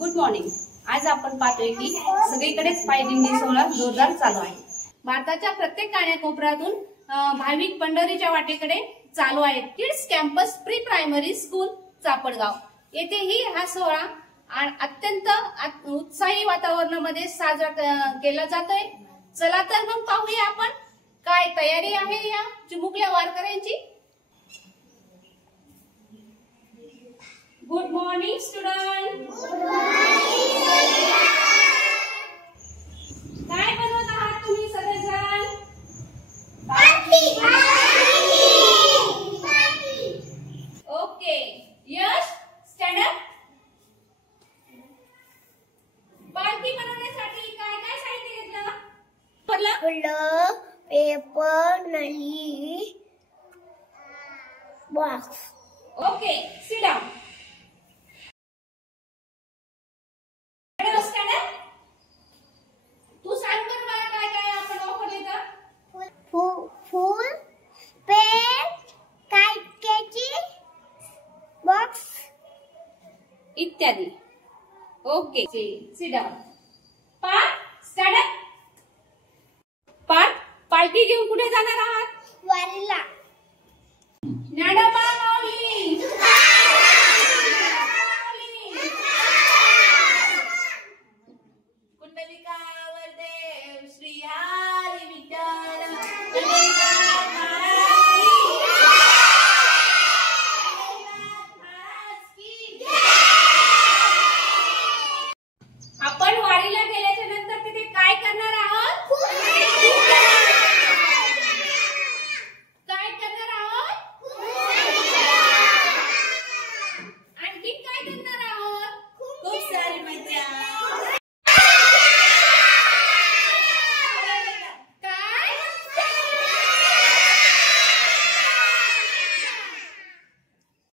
Good morning. आज आपण पाहतोय की सगळीकडेच पाय दिंडी सोहळा जोरदार चालू आहे। भारताच्या प्रत्येक कानाकोपऱ्यातून भाविक पंढरीच्या वाटेकडे चालू आहेत। Kids campus pre primary school Chapadgaon येथेही हा सोहळा अत्यंत उत्साही वातावरणामध्ये साजरा केला जातोय। चला तर मग पाहूया आपण काय तयारी आहे या चिमुकल्या वारकऱ्यांची। Good morning student. Good morning. काय बनवत आहात तुम्ही सगळेजण? Okay, Yash stand up. पालखी बनवण्यासाठी काय काय साहित्य घेतलं? फुलं, पेपर, नळी, बॉक्स। Okay, sit down. तू सांग बरं मला काय काय आपण वापरले तर? फूल, पेन, काटकेची बॉक्स इत्यादी। Okay, sit down. Parth stand up. Parth, पालखी घेऊन कुठे जाणार आहात? वारीला। ज्ञानोबा